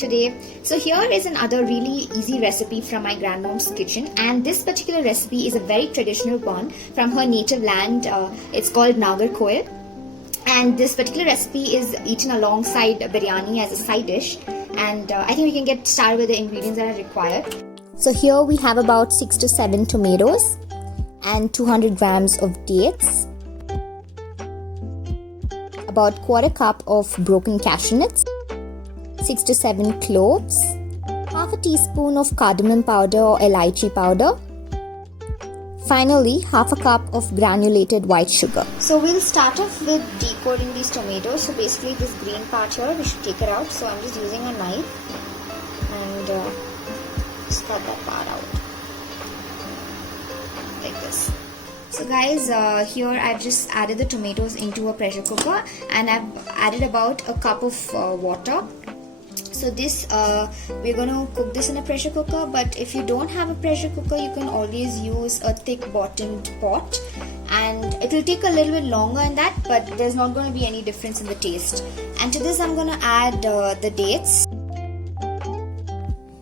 today. So here is another really easy recipe from my grandmom's kitchen, and this particular recipe is a very traditional one from her native land. It's called Nagarkoil, and this particular recipe is eaten alongside biryani as a side dish, and I think we can get started with the ingredients that are required. So here we have about 6 to 7 tomatoes and 200 grams of dates, about quarter cup of broken cashew nuts, 6 to 7 cloves, half a teaspoon of cardamom powder or Elaichi powder, finally half a cup of granulated white sugar. So we'll start off with decoding these tomatoes. So basically this green part here, we should take it out. So I'm just using a knife and just cut that part out like this. So guys, here I've just added the tomatoes into a pressure cooker, and I've added about a cup of water. So this we're going to cook this in a pressure cooker, but if you don't have a pressure cooker, you can always use a thick bottomed pot, and it will take a little bit longer in that, but there's not going to be any difference in the taste. And to this I'm going to add the dates.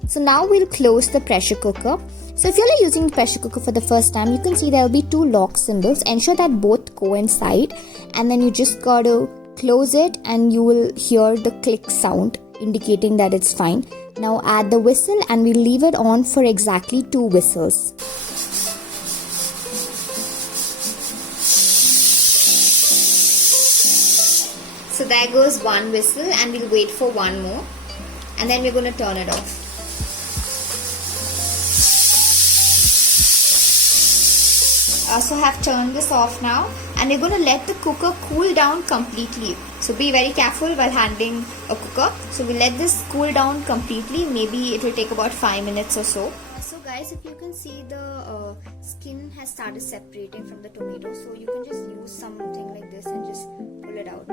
So now we'll close the pressure cooker. So if you're using the pressure cooker for the first time, you can see there will be 2 lock symbols. Ensure that both coincide, and then you just got to close it and you will hear the click sound indicating that it's fine. Now add the whistle, and we'll leave it on for exactly 2 whistles. So there goes 1 whistle, and we'll wait for 1 more, and then we're going to turn it off. So I have turned this off now, and we're going to let the cooker cool down completely. So be very careful while handling a cooker. So we let this cool down completely. Maybe it will take about 5 minutes or so. So guys, if you can see, the skin has started separating from the tomato. So you can just use something like this and just pull it out.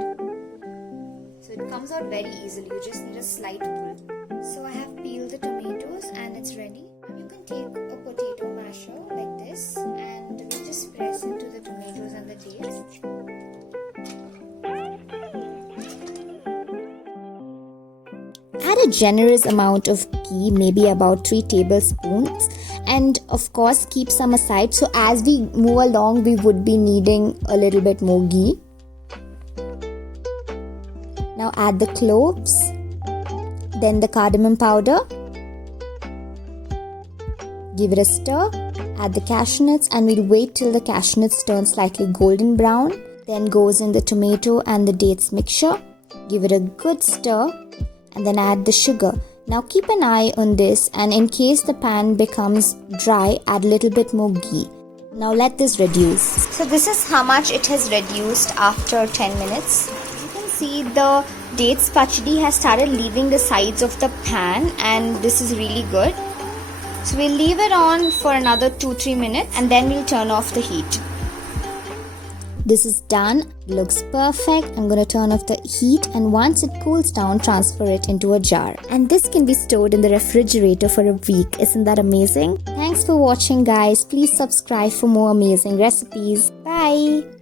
So it comes out very easily. You just need a slight pull. So I have peeled the tomatoes and it's ready. Now you can take a potato masher like this, and we'll just press into the tomatoes and the dates. Add a generous amount of ghee, maybe about 3 tablespoons, and of course keep some aside. So as we move along, we would be needing a little bit more ghee. Now add the cloves, then the cardamom powder. Give it a stir, add the cashew nuts, and we'll wait till the cashew nuts turn slightly golden brown. Then goes in the tomato and the dates mixture. Give it a good stir, and then add the sugar. Now keep an eye on this, and in case the pan becomes dry, add a little bit more ghee. Now let this reduce. So this is how much it has reduced after 10 minutes. You can see the dates pachadi has started leaving the sides of the pan, and this is really good. So we'll leave it on for another 2-3 minutes, and then we'll turn off the heat. This is done. It looks perfect. I'm going to turn off the heat, and once it cools down, transfer it into a jar. And this can be stored in the refrigerator for a week. Isn't that amazing? Thanks for watching, guys. Please subscribe for more amazing recipes. Bye.